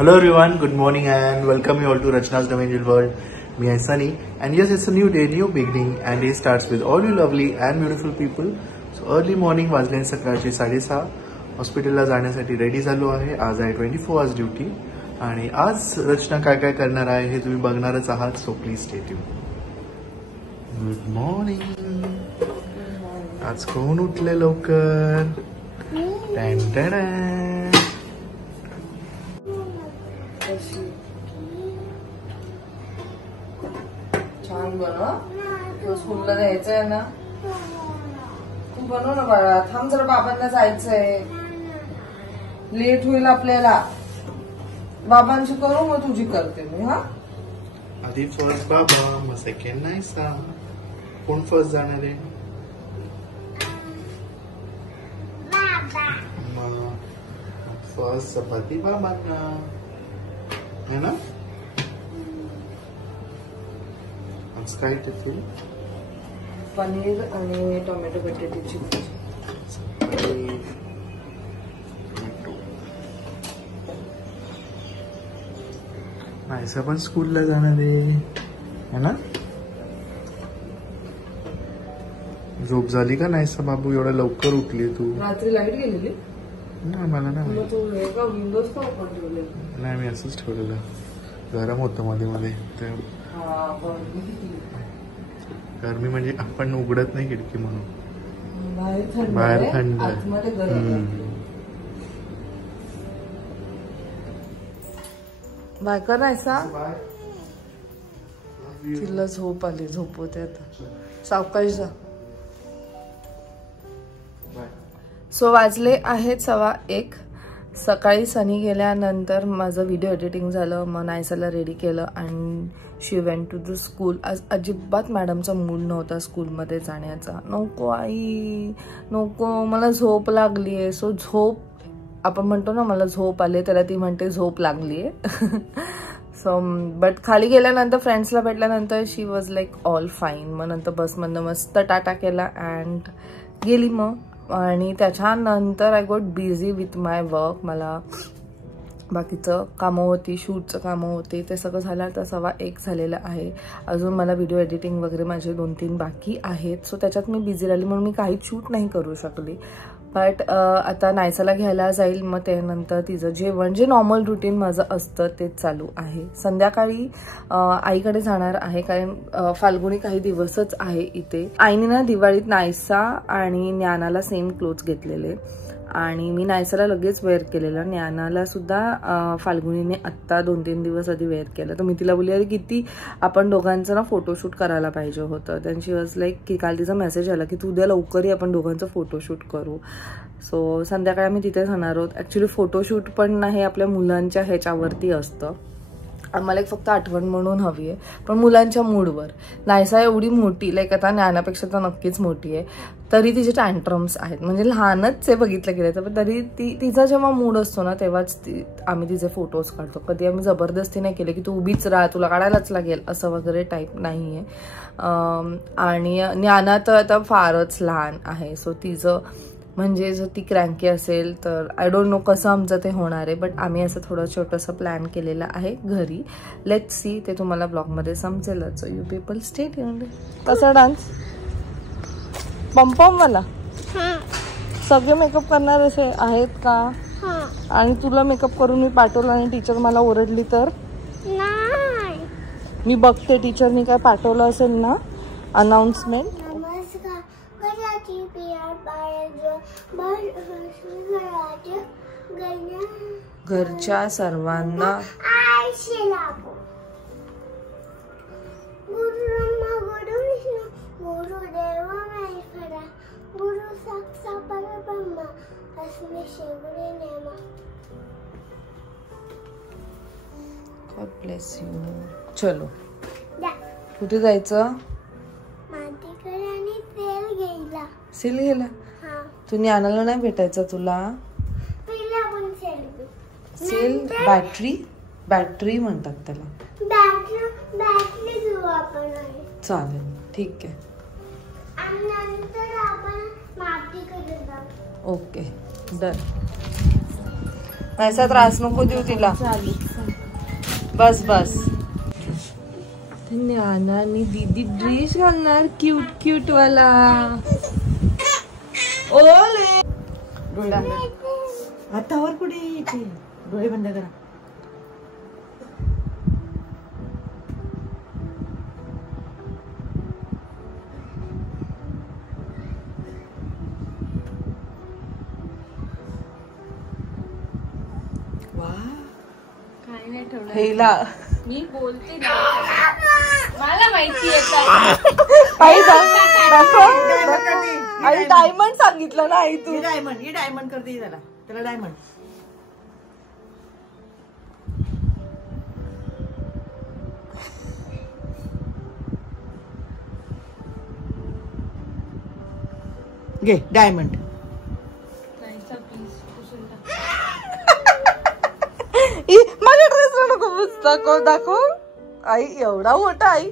Hello everyone, good morning and welcome you all to Rachna's Dimensional World. Me and Sunny, and yes, it's a new day, new beginning, and day starts with all you lovely and beautiful people. So early morning वाजले सकाळचे 6:30. हॉस्पिटलला जाण्यासाठी ready झालो आहे. आज आहे 24 hours duty आणि आज रचना काय काय करणार आहे हे तुम्ही बघणारच आहात. So please stay tune. Good morning. आज कोण उठले लवकर? टन टन. छान बनव. स्कूलला जायचंय ना, तू बनव ना बाळा. थांब जरा, बाबांना जायचंय, लेट होईल आपल्याला. बाबांची करू मग तुझी करते मी. हा आधी फर्स्ट बाबा, मग सेकंड नायसा. कोण फर्स्ट जाणार आहे? मग फर्स्ट चपाती बाबांना है ना. आज काय टिफिन? पनीर आणि टोमॅटो बटाट्याची भाजी. नायसा पण स्कूलला जाणार आहे ना. झोप झाली का नायसा बाबू? एवढा लवकर उठली तू? रात्री लाईट गेलेली नाही, मला नाही. मग तू एका विंडोज का ओपन ठेवले? नाही, मी असंच ठेवलेलं. गरम होतं मध्ये मध्ये. गरमी म्हणजे आपण उघडत नाही खिडकी म्हणून. बाहेर थंड. आतमध्ये गरम. बाय कर नायसा. तिला झोप आली, झोपवते आता. सावकाश जा. सो वाजले आहेत 1:15. सकाळी सनी गेल्यानंतर माझं व्हिडिओ एडिटिंग झालं. मग नायसाला रेडी केलं आणि शी वेंट टू द स्कूल. आज अजिबात मॅडमचा मूड नव्हता स्कूलमध्ये जाण्याचा. नको आई नको, मला झोप लागली आहे. सो झोप, आपण म्हणतो ना मला झोप आली, त्याला ती म्हणते झोप लागली आहे. सो बट खाली गेल्यानंतर फ्रेंड्सला भेटल्यानंतर शी वॉज लाईक ऑल फाईन. मग नंतर बसमधनं मस्त टाटा केला अँड गेली. मग आणि त्याच्यानंतर I got busy with my work. मला बाकीचं कामं होती, शूटचं कामं होती, ते सगळं झालं. तर 1:15 झालेलं आहे. अजून मला व्हिडिओ एडिटिंग वगैरे माझे 2-3 बाकी आहेत. सो त्याच्यात मी बिझी राहिली म्हणून मी काही शूट नाही करू शकली. बट आता नायसाला घ्यायला जाईल. मग त्यानंतर तिचं जेवण, जे नॉर्मल रुटीन माझं असतं तेच चालू आहे. संध्याकाळी आईकडे जाणार आहे कारण फाल्गुनी काही दिवसच आहे इथे. आईने ना दिवाळीत नायसा आणि ज्ञानाला सेम क्लोथ्स घेतलेले आणि मी नायसाला लगेच वेअर केलेलं. ज्ञानाला सुद्धा फाल्गुनीने आत्ता 2-3 दिवस आधी वेअर केलं. तर मी तिला बोलली अरे किती आपण दोघांचं ना फोटोशूट करायला पाहिजे होतं. त्यांची वॉज लाईक की काल तिचा मेसेज आला की तू उद्या लवकरही आपण दोघांचं फोटोशूट करू. सो संध्याकाळी आम्ही तिथे जाणार आहोत. ॲक्च्युली फोटोशूट पण नाही, आपल्या मुलांच्या ह्याच्यावरती असतं. आम्हाला एक फक्त आठवण म्हणून हवी आहे, पण मुलांच्या मूडवर. नायसा एवढी मोठी, लाईक आता ज्ञानापेक्षा तर नक्कीच मोठी आहे, तरी तिचे टँट्रम्स आहेत. म्हणजे लहानच आहे बघितलं गेलं तर, पण तरी तिचा जेव्हा मूड असतो ना तेव्हाच आम्ही तिचे फोटोज काढतो. कधी आम्ही जबरदस्ती नाही केले की तू उभीच राहा, तुला काढायलाच लागेल, असं वगैरे टाईप नाही आहे. आणि ज्ञाना तर आता फारच लहान आहे. सो तिचं म्हणजे जर ती क्रँकी असेल तर आय डोंट नो कसं आमचं ते होणार आहे. बट आम्ही असं थोडं छोटंसं प्लॅन केलेलं आहे घरी. लेट्स सी, ते तुम्हाला ब्लॉगमध्ये समजेलच. You people stay tuned. कसा डान्स? पम्पम वाला? सगळे मेकअप करणार असे आहेत का? आणि तुला मेकअप करून मी पाठवलं आणि टीचर मला ओरडली तर? मी बघते टीचरनी काय पाठवलं असेल ना अनाउन्समेंट. घरच्या सर्वांना God bless you. चलो, कुठे जायचं? सेल घ्यायला. तू ज्ञानाला नाही भेटायचं तुला? सेल बॅटरी म्हणतात त्याला. चालेल, ठीक आहे. Okay, done. असा त्रास नको देऊ तिला. बस बस. ज्ञानाने दीदी ड्रेस घालणार क्यूट क्यूट वाला. ओले हातावर कुठे डोळे बंद करा. हेला मी बोलते ना, मला माहितीये आई डायमंड सांगितलं ना आई तू. ही डायमंड करते त्याला डायमंड. घे डायमंड. माझ्या ड्रेसला नको पुस्तक दाखव. आई एवढा मोठा. आई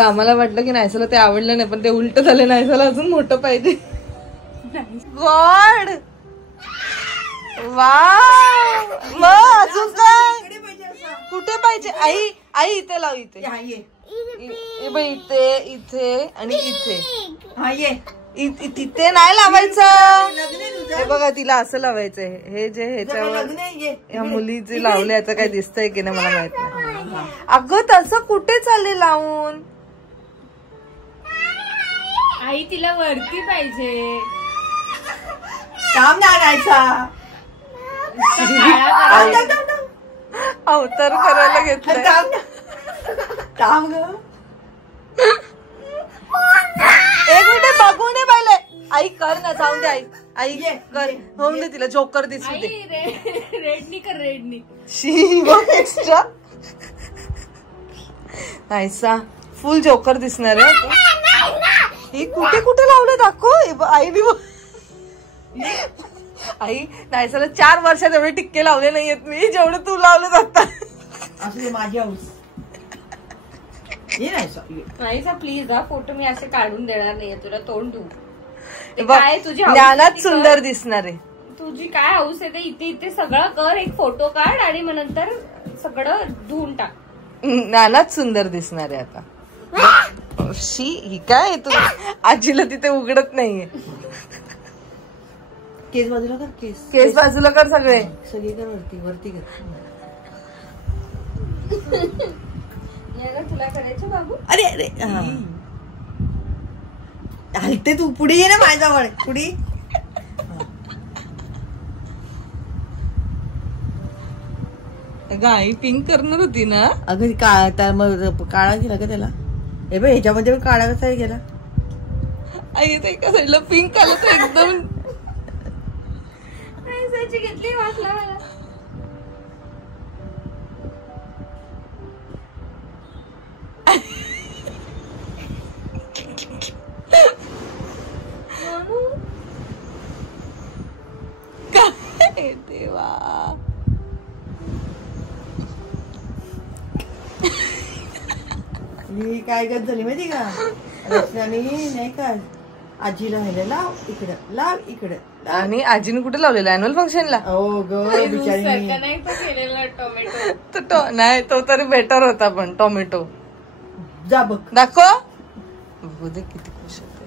आम्हाला वाटलं की नायसाला ते आवडलं नाही, पण ते उलट झालं. नायसाला अजून मोठं पाहिजे. God wow. मग अजून काय कुठे पाहिजे? आई आई इथे लाव. इथे इथे इथे आणि इथे. हा ये. तिथे नाही लावायचं. हे बघा तिला असं लावायचंय. हे जे ह्याच्यावर या मुली जे लावले याचं काय दिसतंय की नाही मला माहित नाही. अगं तसं कुठे चालले लावून? आई तिला वरती पाहिजे. काम नाही आणायचा. अवतार करायला घेतलं. काम ग. एक मिनिट बघू नये पाहिले. आई कर ना. जाऊन दे आई. आई कर. होऊन दे तिला जोकर दिसू दे. रेडनी कर. रेडनी शी एक्स्ट्रा. नाहीसा फुल जोकर दिसणार आहे. ही कुठे कुठे लावलं दाखव. आईने आई नाहीसाला 4 वर्षात एवढे टिक्के लावले नाहीयेत मी जेवढे तू लावले जातात. असं माझी हाऊस. नाही प्लीज हा फोटो मी असे काढून देणार नाहीये तुला. तोंड देऊ. काय तुझी ज्ञानात सुंदर दिसणार आहे. तुझी काय हाऊस आहे ते इथे इथे सगळं कर. एक फोटो काढ आणि मग नंतर सगळं धुवून टाक. ज्ञानात सुंदर दिसणार आहे आता. शी ही काय तू आजीला तिथे उघडत नाहीये. केस बाजूला कर. केस बाजूला कर. सगळे कर. वरती कर. तुला करायचं बाबू. अरे अरे हलते तू. पुढे ये ना माझ्याजवळ. पुढे आई पिंक करणार होती ना. अगं काळा गेला का त्याला. हे बघ ह्याच्यामध्ये काळा कसा गेला. आई ते एका साईडला पिंक आलं तर एकदम घेतली वाटला मला. काय देवा. मी काय गत झाली माहिती का. रचनाने नाही का आजीला व्हायला लाव इकडं लाव इकडं. आणि आजीने कुठे लावलेलं अॅन्युअल फंक्शनला. हो ग बिचारी. नाही तो केलेला टोमॅटो. नाही तो तरी बेटर होता. पण टोमॅटो जा बघ. दाखव. बघू दे किती खुश होते.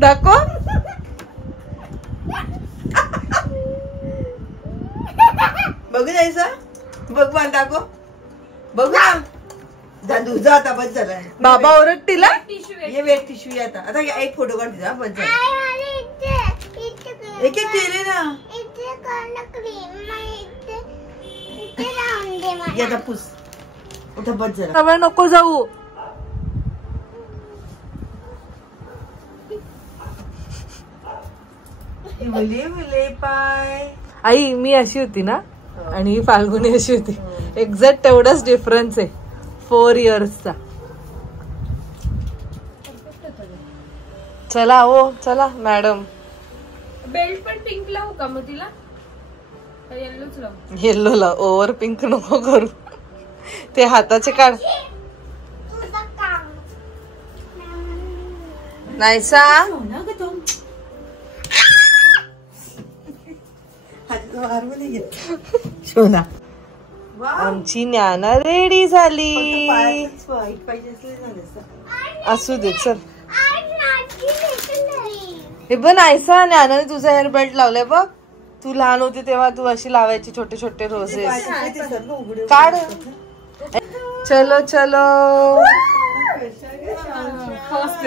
दाखव. बघू जायचं. बघ मला दाखव. बघू ना. तुझा आता बस झाला. बाबा ओरडतीला. ये वेट टिश्यू आता. आता एक फोटो काढ तिचा. बस झाला. एक एक केले ना. आता पुस. आता बस झाला. त्यामुळे नको जाऊ. मुले पाय. आई मी अशी होती ना आणि फाल्गुनी अशी होती. एक्झॅक्ट तेवढाच डिफरन्स आहे 4 इयर्सचा. चला हो चला मॅडम. बेल्ट पण पिंक लावू का मग तिला. येल्लोच लावू. येल्लो ला. ओव्हर पिंक नको करू. ते हाताचे काढ. नाहीसा शोना आमची ज्ञाना रेडी झाली. असू दे चल. हे पण नाहीसा ज्ञानाने तुझा हेअर बेल्ट लावलाय बघ. तू लहान होती तेव्हा तू अशी लावायची छोटे छोटे रोजेस. काढ. चलो चलो.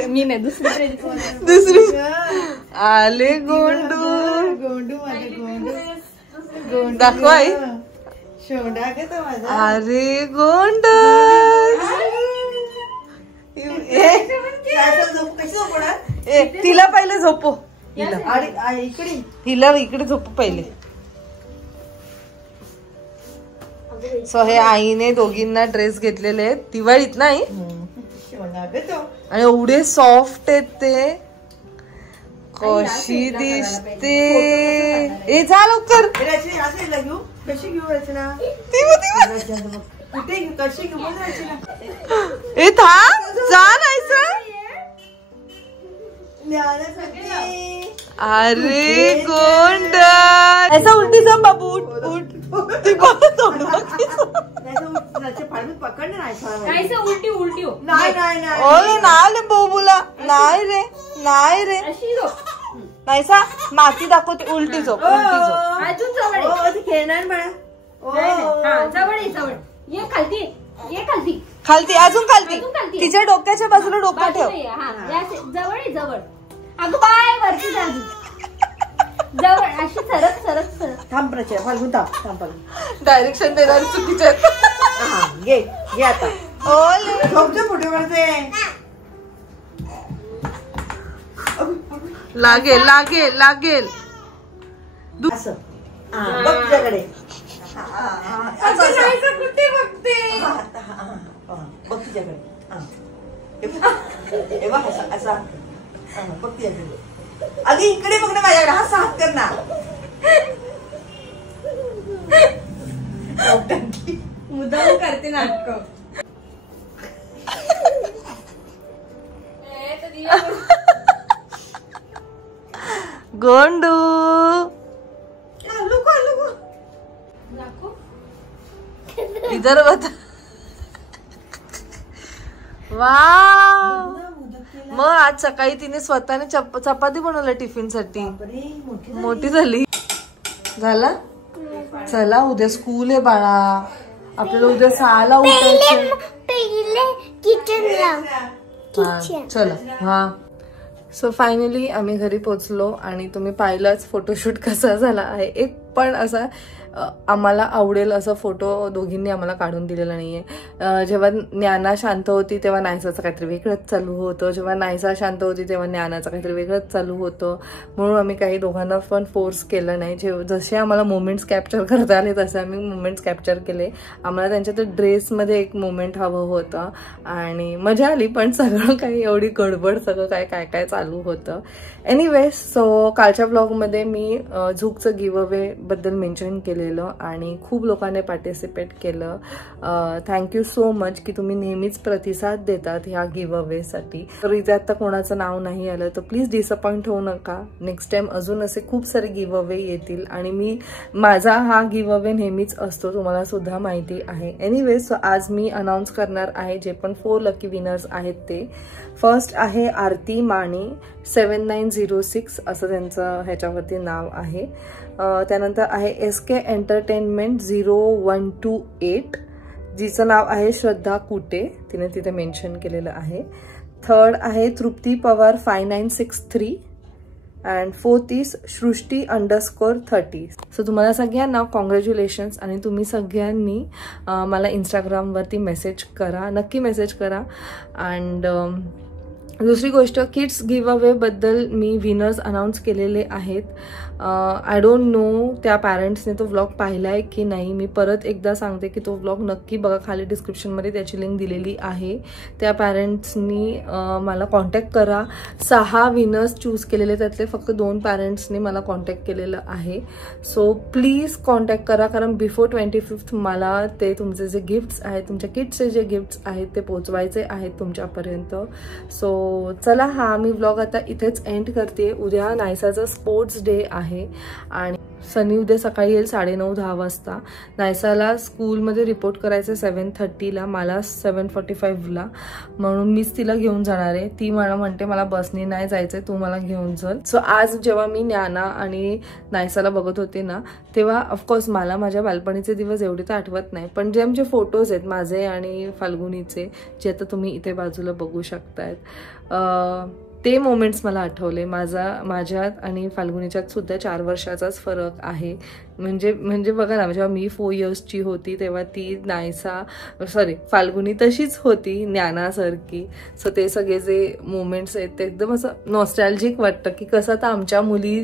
मी नाही दुसरी आले गोंडू. दाखव आई. अरे गोंड. तिला पहिले झोपो. हिला इकडे झोपू पहिले. सो हे आईने दोघींना ड्रेस घेतलेले आहेत दिवाळीत नाही. आणि एवढे सॉफ्ट आहेत ते. कशी दिसते. ए जा लवकर. कशी घेऊ रचना. कुठे कशी घेऊ रचना. ए थांब जा नाही. अरे गोंड. ऐसा उलटी जा बाबू. उठ उठ. ती पकडलं उलटी उलटी हो. नाही बोबूला. नाही रे नाही रे. नाही सा माती दाखवते. उलटी झोप. अजून जवळ खेळणार बाळा. जवळ जवळ ये खालती. ये खालती. खालती अजून खालती. तिच्या डोक्याच्या बाजूला डोकं ठेव. जवळ जवळ. अगं बाय वरती जा. जवळ अशी सरक सरक सरक. थांब प्रचार फाल्गुन थांब. डायरेक्शन देणारी चुकीचे आहेत. घे घे आता. फोटो काढते. लागेल लागेल लागेल. असं बघ तुझ्याकडे. कुठे बघते. बघ तुझ्याकडे. हे बघ असा बघ तुझ्याकडे. अगं इकडे बघ ना माझ्याकडे. हा साफ कर ना. मुद्दाम करते नाटक. गोंडू. इधर बता. वाव. मग आज सकाळी तिने स्वतःने चपाती बनवलं टिफिन साठी. मोठी झाली. झाला. चला उद्या स्कूल आहे बाळा. आपल्याला उद्या 6ला उठायचं. चला. हा. सो फायनली आम्ही घरी पोचलो आणि तुम्ही पाहिलंच फोटोशूट कसा झाला आहे. एक पण असा आम्हाला आवडेल असं फोटो दोघींनी आम्हाला काढून दिलेला नाहीये. जेव्हा ज्ञाना शांत होती तेव्हा नायसाचं काहीतरी वेगळंच चालू होतं. जेव्हा नायसा शांत होती तेव्हा ज्ञानाचं काहीतरी वेगळंच चालू होतं. म्हणून आम्ही काही दोघांना पण फोर्स केलं नाही. जसे आम्हाला मोमेंट्स कॅप्चर करता आले तसे आम्ही मोमेंट्स कॅप्चर केले. आम्हाला त्यांच्या ते ड्रेसमध्ये एक मोमेंट हवं होतं आणि मजा आली. पण सगळं काही एवढी गडबड सगळं काय काय चालू होतं. एनिवेज सो कालच्या ब्लॉगमध्ये मी झुकचं गिव्ह अवे बद्दल मेन्शन केलेलं आणि खूप लोकांनी पार्टिसिपेट केलं. थँक्यू सो मच की तुम्ही नेहमीच प्रतिसाद देतात ह्या गिव्ह अवेसाठी. तर इथे आता कोणाचं नाव नाही आलं तर प्लीज डिसअपॉइंट होऊ नका. नेक्स्ट टाइम अजून असे खूप सारे गिव्ह अवे येतील आणि माझा हा गिव्ह अवे नेहमीच असतो. तुम्हाला सुद्धा माहिती आहे. एनिवेज सो आज मी अनाउन्स करणार आहे जे पण 4 लकी विनर्स आहेत ते. फर्स्ट आहे आरती माने 7906 असं त्यांचं ह्याच्यावरती नाव आहे. त्यानंतर आहे SK एंटरटेनमेंट 0128 जिचं नाव आहे श्रद्धा कुटे. तिने तिथे मेन्शन केलेलं आहे. थर्ड आहे Trupti Pawar 5963 and fourth is Srishti _30. So तुम्हाला सगळ्यांना कॉंग्रॅच्युलेशन्स आणि तुम्ही सगळ्यांनी मला इंस्टाग्रामवरती मेसेज करा. नक्की मेसेज करा. अँड दुसरी गोष्ट किड्स गिव्ह अवे बद्दल मी विनर्स अनाउन्स केलेले आहेत. आय डोंट नो त्या पॅरेंट्सने तो व्लॉग पाहिला आहे की नाही. मी परत एकदा सांगते की तो व्लॉग नक्की बघा. खाली डिस्क्रिप्शनमध्ये त्याची लिंक दिलेली आहे. त्या पॅरेंट्सनी मला कॉन्टॅक्ट करा. 6 विनर्स चूज केलेले त्यातले फक्त 2 पॅरेंट्सनी मला कॉन्टॅक्ट केलेलं आहे. सो प्लीज कॉन्टॅक्ट करा कारण बिफोर 25th मला ते तुमचे जे गिफ्ट्स आहेत तुमच्या किड्सचे जे गिफ्ट्स आहेत ते पोचवायचे आहेत तुमच्यापर्यंत. सो सो चला, हा मी व्लॉग आता इथेच एंड करते. उद्या नायसाचा स्पोर्ट्स डे आहे आणि सनी उद्या सकाळी येईल 9:30-10 वाजता. नायसाला स्कूलमध्ये रिपोर्ट करायचं 7:30ला, मला 7:45ला, म्हणून मीच तिला घेऊन जाणार आहे. ती मला म्हणते मला बसने नाही जायचंय, तू मला घेऊन चल. सो आज जेव्हा मी ज्ञाना आणि नायसाला बघत होते ना, तेव्हा ऑफकोर्स मला माझ्या बालपणीचे दिवस एवढे तर आठवत नाही, पण जे आमचे फोटोज आहेत माझे आणि फाल्गुनीचे, जे आता तुम्ही इथे बाजूला बघू शकतायत, ते मोमेंट्स मला आठवले. माझ्यात आणि फाल्गुनीच्यात सुद्धा 4 वर्षाचाच फरक आहे. म्हणजे बघा ना, जेव्हा मी 4 इयर्सची होती तेव्हा ती फाल्गुनी तशीच होती, ज्ञानासारखी. सो ते सगळे जे मोमेंट्स आहेत ते एकदम असं नॉस्टॅल्जिक वाटतं की कसं आता आमच्या मुली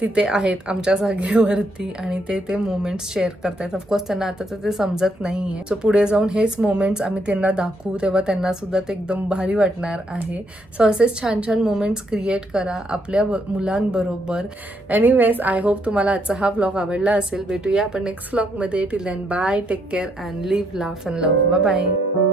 तिथे आहेत आमच्या जागेवरती आणि ते मोमेंट्स शेअर करतायत. ऑफकोर्स त्यांना आता तर ते समजत नाहीये. सो पुढे जाऊन हेच मोमेंट्स आम्ही त्यांना दाखवू, तेव्हा त्यांना सुद्धा ते एकदम भारी वाटणार आहे. सो असेच छान छान मोमेंट्स क्रिएट करा आपल्या मुलांबरोबर. एनिवेज, आय होप तुम्हाला आजचा हा व्लॉग आवडला असेल. भेटूया आपण नेक्स्ट व्लॉग मध्ये. Till then bye, take care and live, laugh and love. Bye bye.